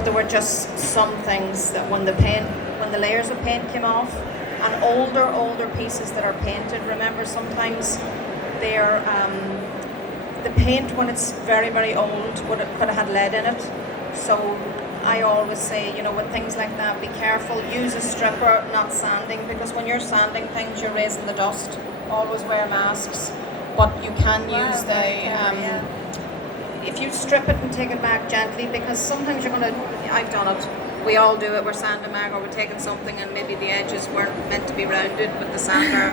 but there were just some things that when the layers of paint came off, and older pieces that are painted, remember sometimes they're, the paint when it's very old could have had lead in it. So I always say, with things like that, be careful, use a stripper, not sanding, because when you're sanding things, you're raising the dust. Always wear masks, but you can use if you strip it and take it back gently, because sometimes I've done it, we all do it, we're sanding back, or we're taking something and maybe the edges weren't meant to be rounded, but the sander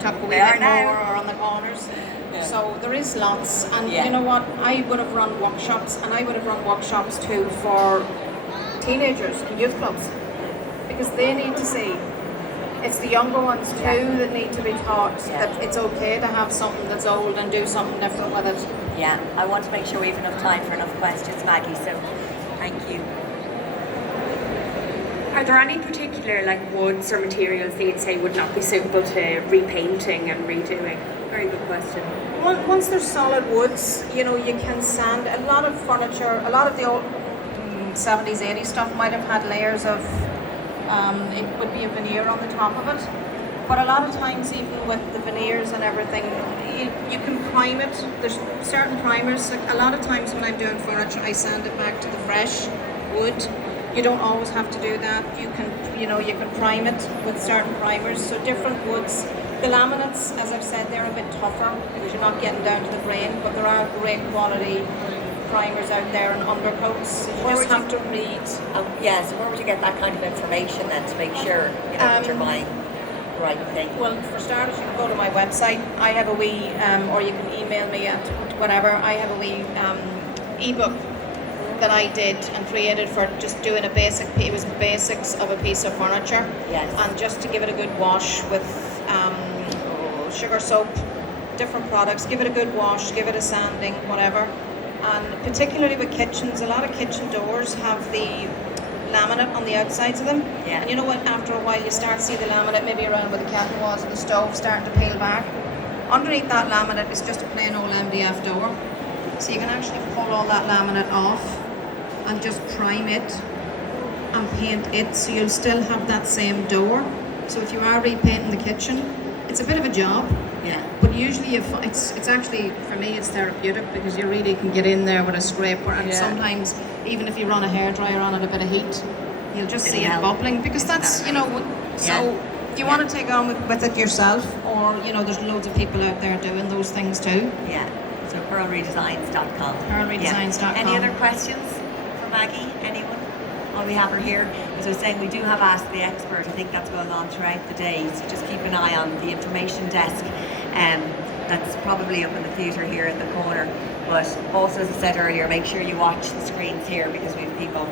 took a wee bit more, or on the corners. Yeah. So there is lots, and you know what, I would have run workshops, and I would have run workshops too for teenagers and youth clubs, because they need to see. It's the younger ones too that need to be taught that it's okay to have something that's old and do something different with it. Yeah, I want to make sure we have enough time for enough questions, Maggie, so thank you. Are there any particular woods or materials that you'd say would not be suitable to repainting and redoing? Very good question. Once there's solid woods, you can sand. A lot of furniture, a lot of the old 70s, 80s stuff might have had layers of, it would be a veneer on the top of it. But a lot of times, even with the veneers and everything, you can prime it. There's certain primers. A lot of times when I'm doing furniture, I sand it back to the fresh wood. You don't always have to do that. You can prime it with certain primers. So different woods. The laminates, as I've said, they're a bit tougher because you're not getting down to the grain, but there are great quality primers out there and undercoats. You just have to read. So where would you get that kind of information then to make sure that you're buying the right thing? Well, for starters, you can go to my website. I have a wee, or you can email me at whatever. I have a wee ebook that I did and created for just doing it was basics of a piece of furniture. Yes. And just to give it a good wash with sugar soap, different products, give it a good wash, give it a sanding, whatever. And particularly with kitchens, a lot of kitchen doors have the laminate on the outsides of them. Yeah. And you know what, after a while you start to see the laminate maybe around where the kettle was or the stove starting to peel back. Underneath that laminate is just a plain old MDF door. So you can actually pull all that laminate off and just prime it and paint it, so you'll still have that same door. So if you are repainting the kitchen, it's a bit of a job. Yeah. But usually it's actually, for me, it's therapeutic because you really can get in there with a scraper, and sometimes even if you run a hairdryer on it, a bit of heat, you'll just see it bubbling, because that's, so if you want to take on with it yourself, or, there's loads of people out there doing those things too. Yeah. So pearlredesigns.com. Pearlredesigns.com. Any other questions for Maggie? Anyone? While we have her here, as I was saying, we do have Ask the Expert. I think that's going on throughout the day, so just keep an eye on the information desk. That's probably up in the theatre here in the corner. But also, as I said earlier, make sure you watch the screens here, because we have people